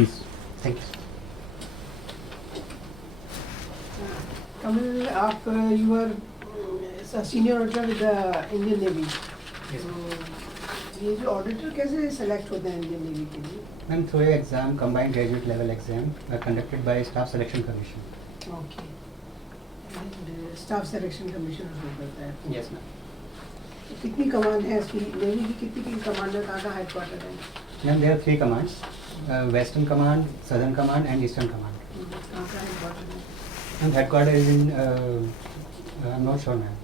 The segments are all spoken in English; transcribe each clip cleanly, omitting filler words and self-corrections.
Please. Thank you. Kamal, you are a senior auditor with the Indian Navy. Yes. तो ये जो auditor कैसे select होते हैं इंडियन नेवी के लिए? Ma'am, through a exam, combined graduate level exam, conducted by Staff Selection Commission. Okay. Staff selection commission उसमें करता है. Yes, ma'am. तो कितनी कमांड है इसकी? नेवी की कितनी कमांड है? कहाँ का हेडक्वार्टर है? Ma'am, there are 3 commands: Western Command, Southern Command, and Eastern Command. कहाँ का हेडक्वार्टर है? And headquarter is in. I'm not sure, ma'am.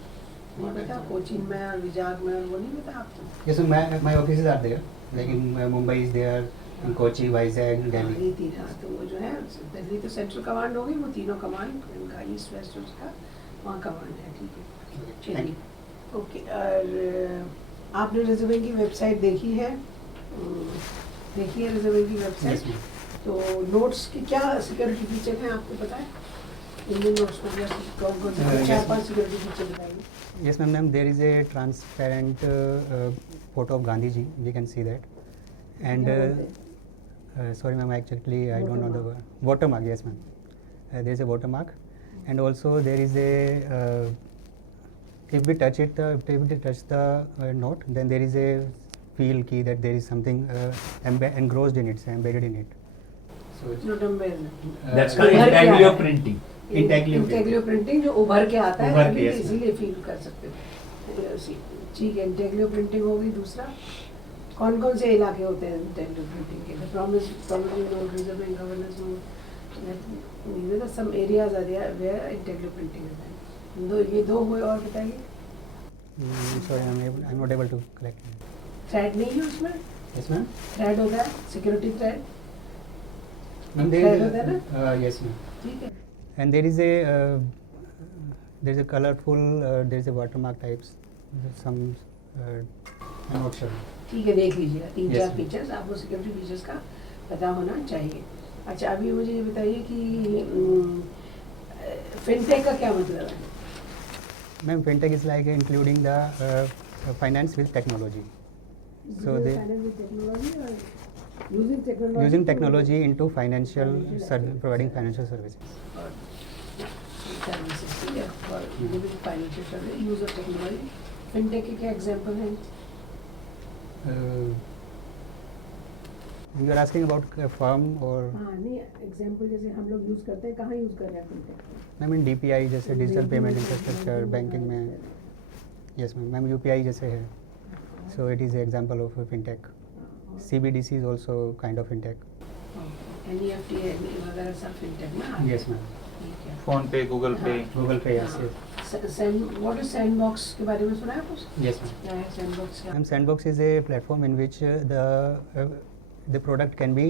नहीं पता, कोचिन में और विजाग में और वो नहीं पता आपको? Yes, so my offices are there. Like in Mumbai is there, in Kochi, Vizag, Delhi. ये तीन. हाँ, तो वो जो है दिल्ली तो सेंट्रल कमांड होगी, वो तीनों कमांड इनका ईस्ट वेस्ट उसका वहाँ कमांड है. ठीक है, चलिए. ओके. और आपने रिजर्व बैंक की वेबसाइट देखी है? देखी है रिजर्व बैंक की वेबसाइट? Yes, ma'am. तो नोट्स की क्या सिक्योरिटी फीचर हैं आपको पता है? इंडियन नोट्स में कौन-कौन से Yes, 4-5 ma'am. सिक्योरिटी फीचर बताइए. Yes, ma'am. There is a transparent photo of Gandhi ji. We can see that. And क्या बोलते हैं? sorry, ma'am. Actually, I don't know the word. Watermark. Yes, ma'am. There is a watermark, and also there is a. If we touch the note, then there is a feel key that there is something engrossed in it, embedded in it. So it's, note number. That's called intaglio printing. Intaglio printing जो उभर के आता है, उभर के, अभी yes, इसीलिए feel कर सकते हो. ठीक है, इंटेग्लियो प्रिंटिंग होगी. दूसरा कौन कौन से इलाके होते हैं इंटेग्लियो प्रिंटिंग के? Promissory note, reserve bank governance note. these are some areas are there where intaglio printing होता है. ये दो हुए, और बताइए. sorry, I'm not able to collect. Thread नहीं है उसमें? Yes, ma'am. थ्रेड होता है, सिक्योरिटी थ्रेड. Ma'am, Thread होता है ना? Yes, ma'am. ठीक है. And there is a colorful, there is a watermark types. Some, I'm not sure. ठीक है, देख लीजिएगा. 3-4 Yes, ma'am. फीचर्स आपको सिक्योरिटी फीचर्स का पता होना चाहिए. अच्छा, अभी मुझे ये बताइए कि फिनटेक का क्या मतलब है? Ma'am, Fintech is like including the finance with technology. So they using technology into financial providing financial services. Services. ठीक है, और financial service, use of technology. Fintech के क्या एग्जांपल हैं? You are asking about a firm or? हाँ, नहीं, example जैसे हम लोग यूज करते हैं, कहाँ यूज कर रहे हैं फिनटेक? I mean DPI जैसे डिजिटल पेमेंट इंफ्रास्ट्रक्चर बैंकिंग में. Yes, ma'am. Ma'am, UPI जैसे है. So it is an example of a fintech. CBDC is also kind of fintech. NEFT वगैरह सब फिनटेक ना? Yes, ma'am. ठीक है. फोन पे, गूगल पे. Google Pay, yes. What is sandbox के बारे में सुना है कुछ? Yes, ma'am. क्या है sandbox? Ma'am, Sandbox is a platform in which the product can be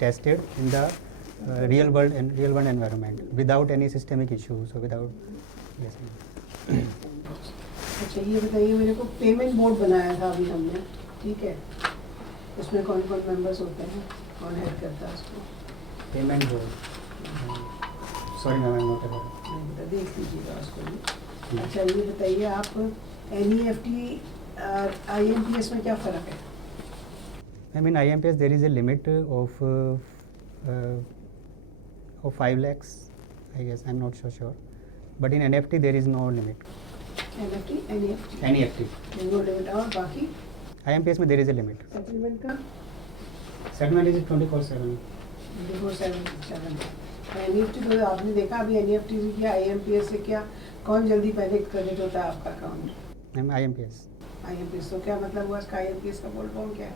tested in the real world environment without any systemic issues. So without, yes, ma'am. अच्छा, ये बताइए मेरे को, पेमेंट बोर्ड बनाया था अभी हमने. ठीक है, उसमें कौन कौन मेंबर्स होते हैं, कौन हेड करता है उसको? Payment board. Sorry, ma'am, I'm not aware. नहीं पता, देख लीजिएगा उसको भी. अच्छा, ये बताइए आप, एनईएफटी और आईएमपीएस में क्या फ़र्क है? I mean IMPS there is a limit of 5 lakhs. I guess I'm not so sure. But in NFT there is no limit. NFT, NEFT NEFT. No limit. और बाकी IMPS में there is a limit. Settlement का Settlement is 24/7. 24/7. NEFT तो आपने देखा अभी, NEFT से क्या, आईएमपीएस से क्या, कौन जल्दी पहले क्रेडिट होता है आपका अकाउंट? Ma'am, IMPS. आईएमपीएस. तो क्या मतलब हुआ इसका? आईएमपीएस का फुल फॉर्म क्या है?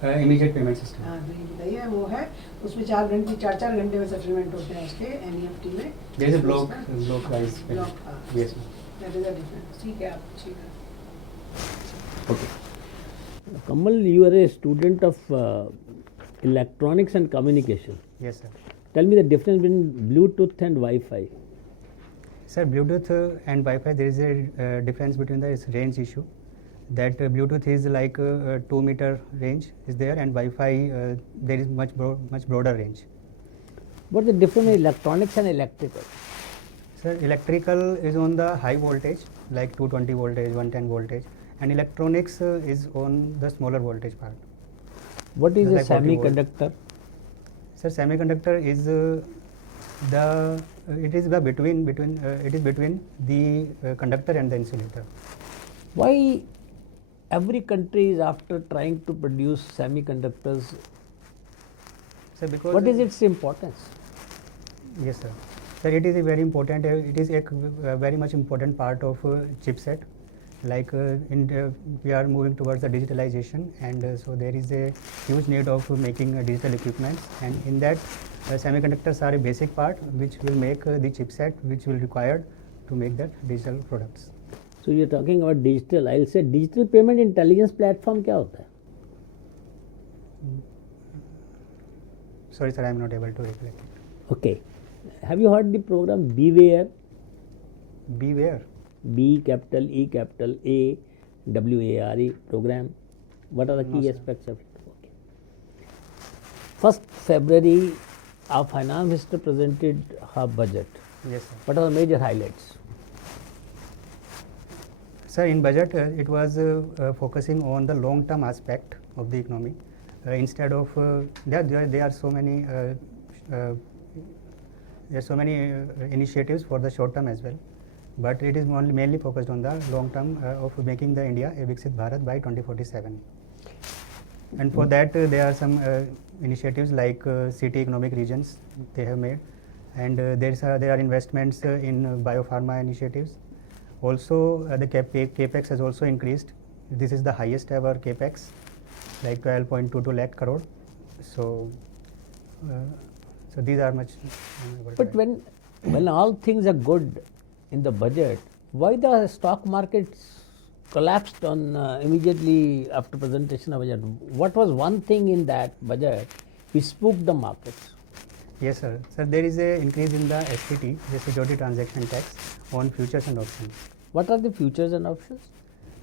Immediate payment system. हाँ, तो ये बताइए. वो है, उसमें 4 घंटे में सेटलमेंट होते हैं उसके एनईएफटी में. There is a block wise payment. Block. हाँ, Yes, ma'am. That is a difference. ठीक है, आप ठीक है. Okay. Kamal, you are a student of electronics and communication. Yes, sir. Tell me the difference between Bluetooth and Wi-Fi. Sir, Bluetooth and Wi-Fi, there is a difference between the range issue. That Bluetooth is like 2-meter range is there, and Wi-Fi there is much broader range. What is the difference in electronics and electrical? Sir, electrical is on the high voltage, like 220 voltage, 110 voltage, and electronics is on the smaller voltage part. What is a Like 40 volt. semiconductor? Sir, semiconductor is it is between the conductor and the insulator. Why every country is after trying to produce semiconductors? Sir, because What is its importance? Yes, sir. Sir, it is a very important. It is a very much important part of chipset. Like we are moving towards the digitalization, and so there is a huge need of making digital equipments, and in that semiconductors are a basic part which will make the chipset which will required to make that digital products. So you are talking about digital. I'll say digital payment intelligence platform क्या होता है? Sorry, sir, I am not able to recollect it. Okay. Have you heard the program Beware? Beware. B capital E capital A WARE program. What are the No, key sir. aspects of it? Okay. 1st February, our finance minister presented her budget. Yes, sir. What are the major highlights? Sir, in budget, it was focusing on the long-term aspect of the economy. Instead of there are so many initiatives for the short term as well, but it is mainly focused on the long term of making the India a Viksit Bharat by 2047. And for that, there are some initiatives like city economic regions they have made, and there are investments in biopharma initiatives. Also, the capex has also increased. This is the highest ever capex, like 12.22 lakh crore. So these are much. But when all things are good in the budget, why the stock markets collapsed on immediately after presentation of budget? What was one thing in that budget which spooked the markets? Yes, sir. Sir, there is a increase in the STT, the security transaction tax, on futures and options. What are the futures and options?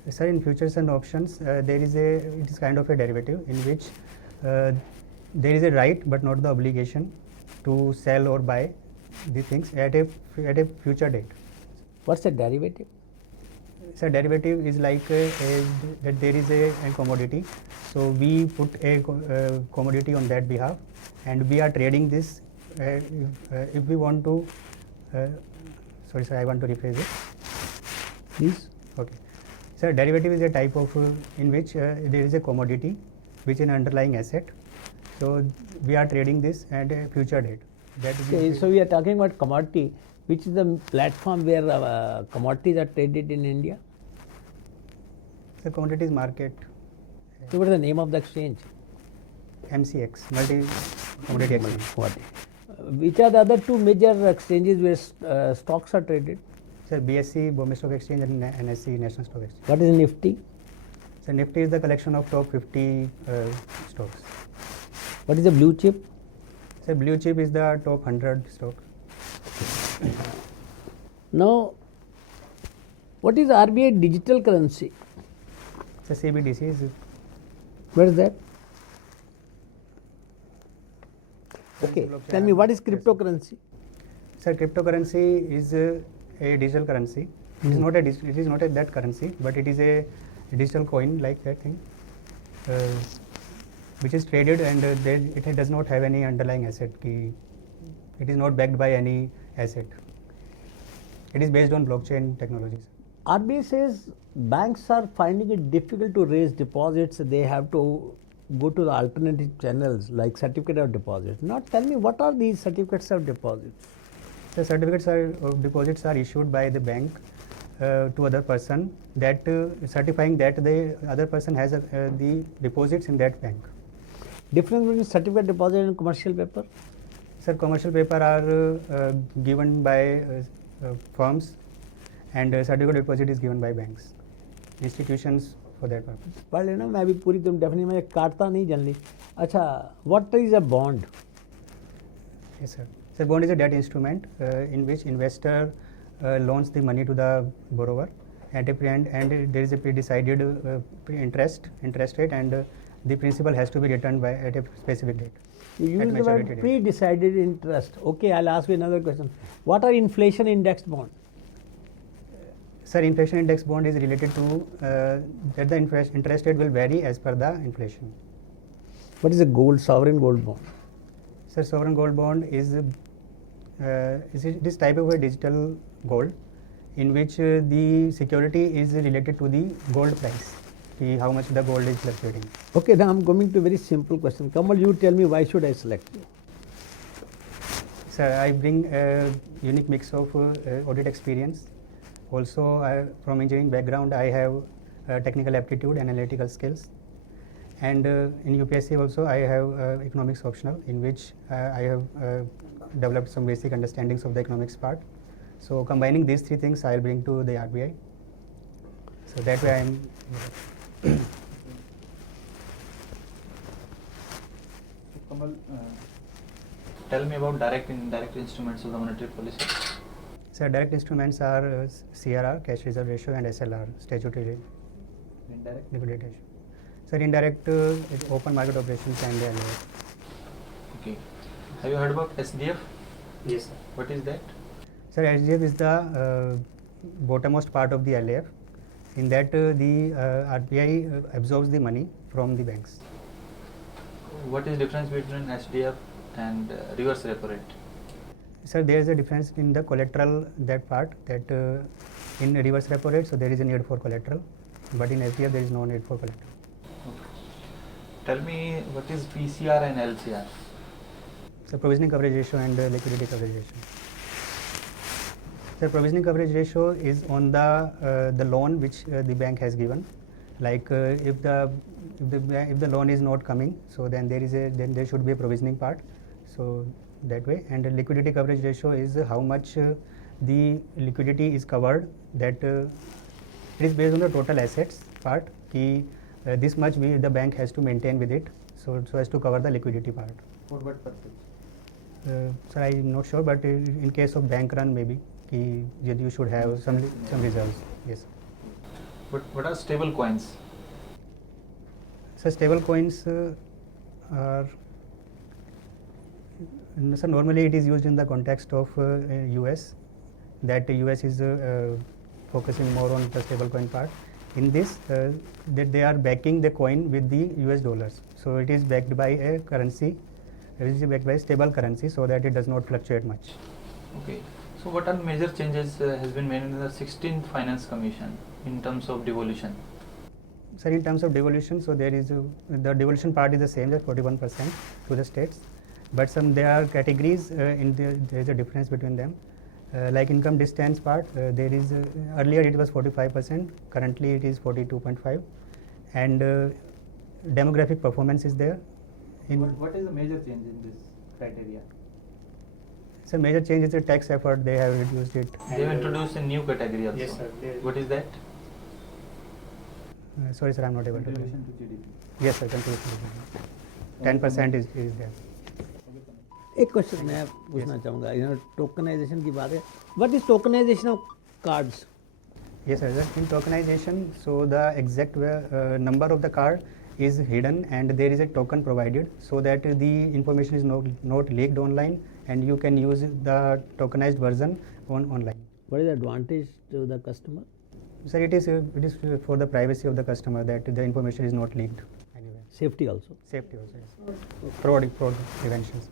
Sir, in futures and options, it is kind of a derivative in which there is a right but not the obligation to sell or buy the things at a future date. What's a derivative? So derivative is like that there is a commodity, so we put a commodity on that behalf, and we are trading this. If we want to, sorry sir, I want to rephrase it. Please. Okay. So derivative is a type of in which there is a commodity which is an underlying asset. So we are trading this at a future date. Okay, so we are talking about commodity. Which is the platform where commodities are traded in India? The commodities market. So what is the name of the exchange? MCX, multi commodity exchange. What? Which are the other two major exchanges where stocks are traded? Sir, BSE, Bombay Stock Exchange, and NSE, National Stock Exchange. What is Nifty? So Nifty is the collection of top 50 stocks. What is the blue chip? So blue chip is the top 100 stocks. Now, what is RBI digital currency? So CBDC is. Where is that? Okay, tell me what is cryptocurrency? Sir, cryptocurrency is a digital currency. It is not a that currency, but it is a digital coin like that thing, which is traded, and it does not have any underlying asset. It is not backed by any asset. It is based on blockchain technologies. RBI says banks are finding it difficult to raise deposits. They have to go to the alternative channels like certificate of deposit. Now tell me, what are these certificates of deposits? The certificates of deposits are issued by the bank to other person, that certifying that the other person has the deposits in that bank. Difference between certificate of deposit and commercial paper? Sir, commercial paper are given by firms, and certificate of deposit is given by banks, institutions for that purpose. पढ़ लेना, मैं अभी पूरी तुम definition में काटता नहीं generally. अच्छा, what is a bond? Yes, sir. So bond is a debt instrument in which investor loans the money to the borrower at a and there is a pre-decided interest rate, and the principal has to be returned by at a specific date. You at use the maturity word date. pre-decided interest. Okay, I'll ask you another question. What are inflation indexed bond? Sir, inflation index bond is related to that the interest rate will vary as per the inflation. What is a gold, sovereign gold bond? So sovereign gold bond is this type of a digital gold in which the security is related to the gold price, how much the gold is fluctuating. Okay, now I'm coming to a very simple question. Kamal, you tell me, why should I select you? Sir, I bring a unique mix of audit experience. Also, from engineering background, I have technical aptitude and analytical skills. And in UPSC also, I have economics optional, in which I have developed some basic understandings of the economics part. So combining these three things, I'll bring to the RBI. So that way I'm. Kamal, tell me about direct and indirect instruments of the monetary policy. So direct instruments are CRR, cash reserve ratio, and SLR, statutory Indirect? liquidity ratio. So indirect is open market operations and the LOF. Okay. Have you heard about SDF? Yes, sir. What is that? Sir, SDF is the bottommost part of the LAF. In that, the RBI absorbs the money from the banks. What is the difference between SDF and reverse repo rate? Sir, there is a difference in the collateral, that part, that in reverse repo rate, so there is a need for collateral, but in SDF there is no need for collateral. Okay. Tell me what is PCR and LCR? So provisioning coverage ratio and liquidity coverage ratio. The provisioning coverage ratio is on the loan which the bank has given. Like if the loan is not coming, so then there should be a provisioning part. So that way, and the liquidity coverage ratio is how much the liquidity is covered. That it is based on the total assets part. This much the bank has to maintain with it, so as to cover the liquidity part. For what purpose? Sir, I am not sure, but in case of bank run, maybe you should have some reserves. Yes. What are stable coins? So stable coins are. So normally it is used in the context of US. That US is focusing more on the stable coin part. In this, that they are backing the coin with the US dollars. So it is backed by a currency. It is backed by a stable currency, so that it does not fluctuate much. Okay. So what are major changes has been made in the 16th Finance Commission in terms of devolution? Sir, in terms of devolution, so there is the devolution part is the same, that 41% to the states, but there are categories there is a difference between them. Like income distance part, there is earlier it was 45%, currently it is 42.5%, and demographic performance is there. What is the major change in this criteria? So major change is the tax effort, they have reduced it. They have introduced a new category also. Yes, sir. What is that? Sorry, sir, I am not able to. Contribution to GDP. Yes, sir, contribution. 10% is there. एक question मैं पूछना चाहूँगा, tokenization की बात है. What is tokenization of cards? Yes, sir. In tokenization, so the exact number of the card is hidden, and there is a token provided so that the information is not leaked online, and you can use the tokenized version online. What is the advantage to the customer? Sir, it is for the privacy of the customer, that the information is not leaked anyway. Safety also. Safety also, yes. Fraud preventions.